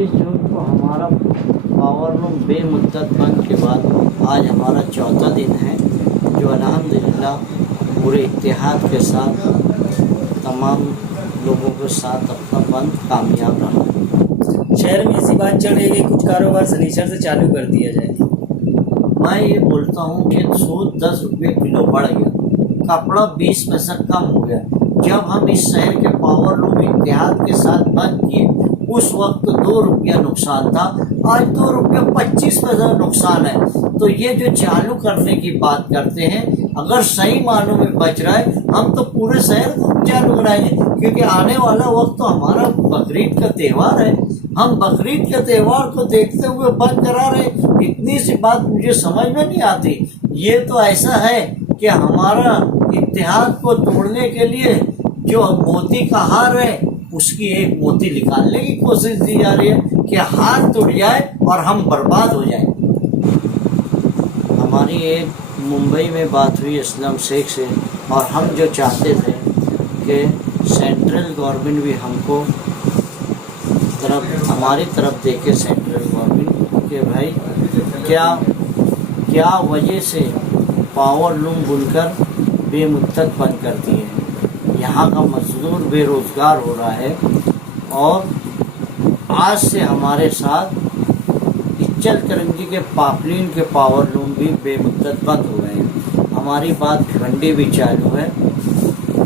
24 जून को हमारा power loom बेमुद्दत बंद के बाद आज हमारा चौथा दिन है, जो अल्हम्दुलिल्लाह पूरे इत्तेहाद के साथ तमाम लोगों के साथ अपना बंद कामयाब रहा। शहर में ऐसी बात चल रही है कि कुछ कारोबार शनिचर से चालू कर दिया जाए। मैं ये बोलता हूँ कि सूद 10 रुपये किलो बढ़ गया, कपड़ा 20 पैसा कम हो गया। जब हम इस शहर के पावर लूम इत्तेहाद के साथ बंद किए उस वक्त 2 रुपया नुकसान था, आज 2 रुपया 25 पैसा नुकसान है। तो ये जो चालू करने की बात करते हैं, अगर सही मानों में बच रहा है हम तो पूरे शहर को चालू कराएंगे, क्योंकि आने वाला वक्त तो हमारा बकरीद का त्यौहार है। हम बकरीद के त्यौहार को देखते हुए बंद करा रहे, इतनी सी बात मुझे समझ में नहीं आती। ये तो ऐसा है कि हमारा इत्तेहाद को तोड़ने के लिए जो मोती का हार है उसकी एक मोती निकालने की कोशिश की जा रही है कि हार टूट जाए और हम बर्बाद हो जाए। हमारी एक मुंबई में बात हुई असलम शेख से, और हम जो चाहते थे कि सेंट्रल गवर्नमेंट भी हमको हमारी तरफ देखे, सेंट्रल गवर्नमेंट के भाई क्या वजह से पावर लूम बुनकर बेमुद्दत बंद कर दिए हैं। यहाँ का मजदूर बेरोज़गार हो रहा है, और आज से हमारे साथ इचलकरंजी के पापलीन के पावर लूम भी बेमुद्दत बंद हो रहे हैं। हमारी बात भिवंडी भी चालू है,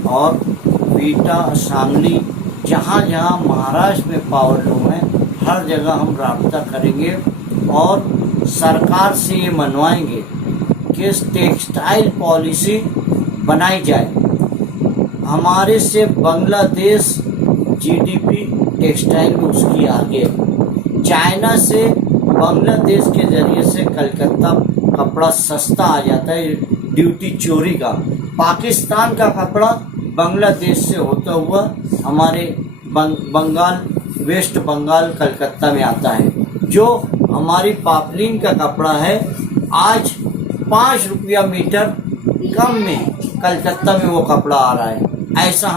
और बीटा सांगली जहाँ जहाँ महाराष्ट्र में पावर लूम है हर जगह हम राब्ता करेंगे और सरकार से ये मनवाएंगे कि टेक्सटाइल पॉलिसी बनाई जाए। हमारे से बांग्लादेश जीडीपी टेक्सटाइल में उसकी आगे है। चाइना से बांग्लादेश के ज़रिए से कलकत्ता कपड़ा सस्ता आ जाता है ड्यूटी चोरी का। पाकिस्तान का कपड़ा बांग्लादेश से होता हुआ हमारे बंगाल, वेस्ट बंगाल, कलकत्ता में आता है। जो हमारी पापलीन का कपड़ा है आज 5 रुपया मीटर कम में कलकत्ता में वो कपड़ा आ रहा है। ऐसा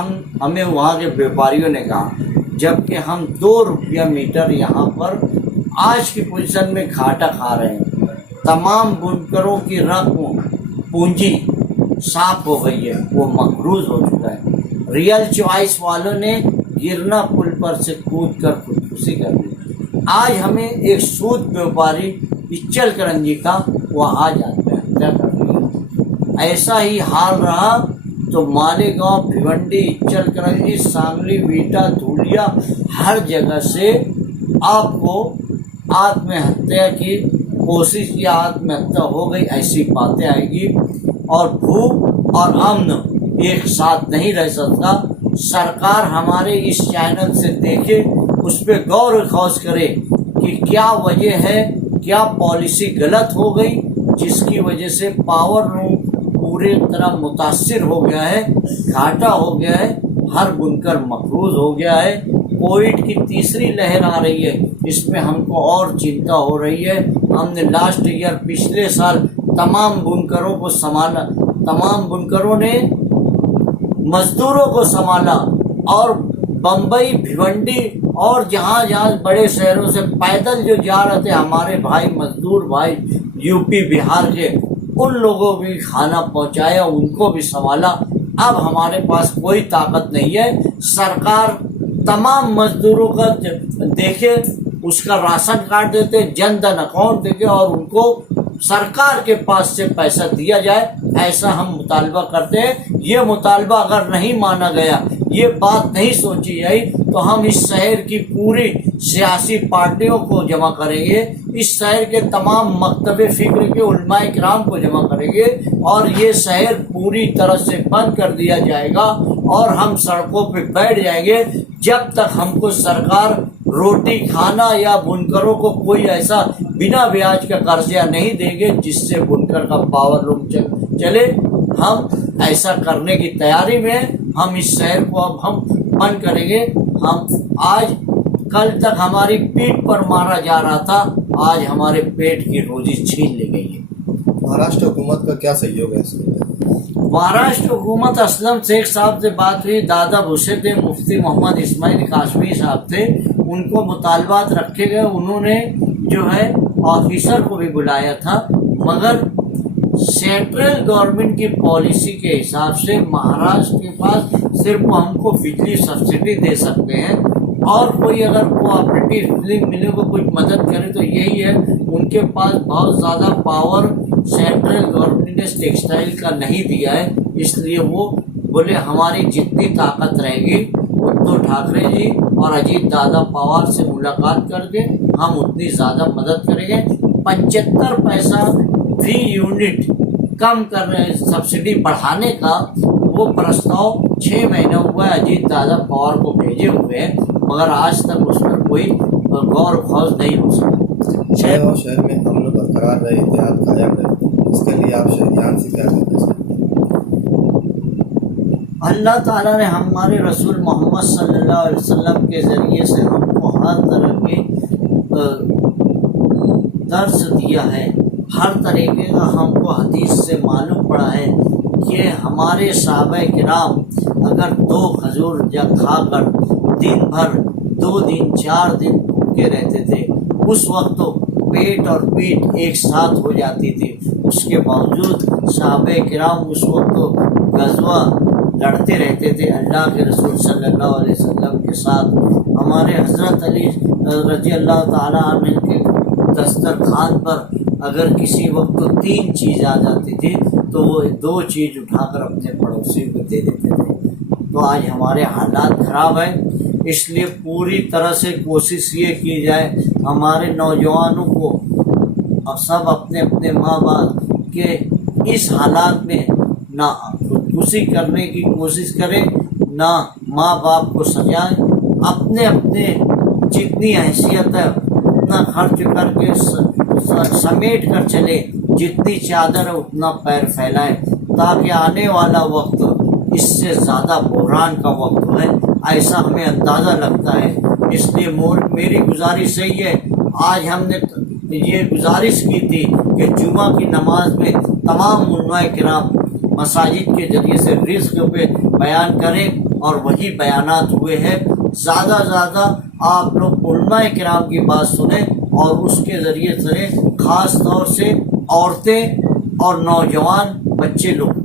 हमें वहाँ के व्यापारियों ने कहा, जबकि हम 2 रुपया मीटर यहाँ पर आज की पोजीशन में घाटा खा रहे हैं। तमाम बुनकरों की रकम पूंजी साफ हो गई है, वो मकरूज हो चुका है। रियल चॉइस वालों ने गिरना पुल पर से कूद कर खुदकुशी कर ली। आज हमें एक सूद व्यापारी इचलकरंजी का वो आज आत्महत्या कर लिया। ऐसा ही हाल रहा तो मालेगांव, भिवंडी, इचलकरंजी, सांगली, बीटा, धूलिया हर जगह से आपको आत्महत्या की कोशिश या आत्महत्या हो गई ऐसी बातें आएगी। और भूख और अमन एक साथ नहीं रह सकता। सरकार हमारे इस चैनल से देखे, उस पर गौर खौज करे कि क्या वजह है, क्या पॉलिसी गलत हो गई जिसकी वजह से पावर लूम पूरी तरह मुतासिर हो गया है, घाटा हो गया है, हर बुनकर मकरूज हो गया है। कोविड की तीसरी लहर आ रही है, इसमें हमको और चिंता हो रही है। हमने लास्ट ईयर पिछले साल तमाम बुनकरों को संभाला, तमाम बुनकरों ने मजदूरों को संभाला, और बम्बई, भिवंडी और जहाँ जहाँ बड़े शहरों से पैदल जो जा रहे थे हमारे भाई मजदूर भाई यूपी बिहार के, उन लोगों को भी खाना पहुँचाया, उनको भी संभाला। अब हमारे पास कोई ताकत नहीं है। सरकार तमाम मजदूरों का देखे, उसका राशन कार्ड देते, जन धन अकाउंट देके और उनको सरकार के पास से पैसा दिया जाए, ऐसा हम मुतालबा करते हैं। ये मुतालबा अगर नहीं माना गया, ये बात नहीं सोची गई, तो हम इस शहर की पूरी सियासी पार्टियों को जमा करेंगे, इस शहर के तमाम मकतबे फिक्र के उलमाए किराम को जमा करेंगे, और ये शहर पूरी तरह से बंद कर दिया जाएगा, और हम सड़कों पे बैठ जाएंगे जब तक हमको सरकार रोटी खाना या बुनकरों को कोई ऐसा बिना ब्याज का कर्जा नहीं देंगे जिससे बुनकर का पावर लूम चले। हम ऐसा करने की तैयारी में हैं। हम इस शहर को अब हम बंद करेंगे। हम आज कल तक हमारी पीठ पर मारा जा रहा था, आज हमारे पेट की रोजी छीन ली गई है। महाराष्ट्र हुकूमत का क्या सहयोग है इसमें? महाराष्ट्र हुकूमत असलम शेख साहब से बात हुई, दादा भुसे थे, मुफ्ती मोहम्मद इस्माइल काश्मीरी साहब थे, ان کو مطالبات رکھے گئے. انہوں نے جو ہے آفیسر کو بھی بلایا تھا، مگر سینٹرل گورنمنٹ کی پالیسی کے حساب سے مہاراشٹر کے پاس صرف ہم کو بجلی سبسڈی دے سکتے ہیں، اور کوئی اگر کوآپریٹو فلنگ ملوں کو کچھ مدد کرے تو یہی ہے. ان کے پاس بہت زیادہ پاور سینٹرل گورنمنٹ نے ٹیکسٹائل کا نہیں دیا ہے، اس لیے وہ بولے ہماری جتنی طاقت رہے گی ادھو ٹھاکرے جی اور اجیت دادا پوار سے ملاقات کر کے ہم اتنی زیادہ مدد کریں گے. 75 پیسہ فی یونٹ کم کر رہے ہیں، سبسڈی بڑھانے کا وہ پرستاؤ 6 مہینہ ہوا ہے اجیت دادا پوار کو بھیجے ہوئے ہیں، مگر آج تک اس پر کوئی غور و خوض نہیں ہو سکا. شہر اور شہر میں امن برقرار رہے، اتحاد قائم رہے، اس کے لیے آپ شہریان سے کیا کہنا چاہتے ہیں؟ اللہ تعالیٰ نے ہمارے رسول محمد صلی اللہ علیہ وسلم کے ذریعے سے ہم کو ہر طرح کے درس دیا ہے، ہر طریقے کا ہم کو حدیث سے معلوم پڑا ہے کہ ہمارے صحابہ کرام اگر 2 کھجور کھا کر دن بھر 2 دن 4 دن بھوکے رہتے تھے، اس وقت تو پیٹ اور پیٹ ایک ساتھ ہو جاتی تھی. اس کے باوجود صحابہ کرام اس وقت تو غزوہ لڑتے رہتے تھے اللہ کے رسول صلی اللہ علیہ وسلم کے ساتھ. ہمارے حضرت علی رضی اللہ تعالیٰ عنہ کے دسترخوان پر اگر کسی وقت 3 چیز آ جاتی تھی تو وہ 2 چیز اٹھا کر اپنے پڑوسی کو دے دیتے تھے. تو آج ہمارے حالات خراب ہیں، اس لیے پوری طرح سے کوشش یہ کی جائے ہمارے نوجوانوں کو اب سب اپنے اپنے ماں باپ کے اس حالات میں نہ خودکشی کرنے کی کوشش کریں، نہ ماں باپ کو سجائیں، اپنے اپنے جتنی حیثیت ہے اتنا خرچ کر کے سمیٹ کر چلے، جتنی چادر ہے اتنا پیر پھیلائے، تاکہ آنے والا وقت اس سے زیادہ بحران کا وقت ہے، ایسا ہمیں اندازہ لگتا ہے. اس لیے میری گزارش یہی ہے، آج ہم نے یہ گزارش کی تھی کہ جمعہ کی نماز میں تمام علماء کرام مساجد کے ذریعے سے رزق پہ بیان کریں، اور وہی بیانات ہوئے ہیں. زیادہ زیادہ آپ لوگ علماء کرام کی بات سنیں اور اس کے ذریعے سے خاص طور سے عورتیں اور نوجوان بچے لوگ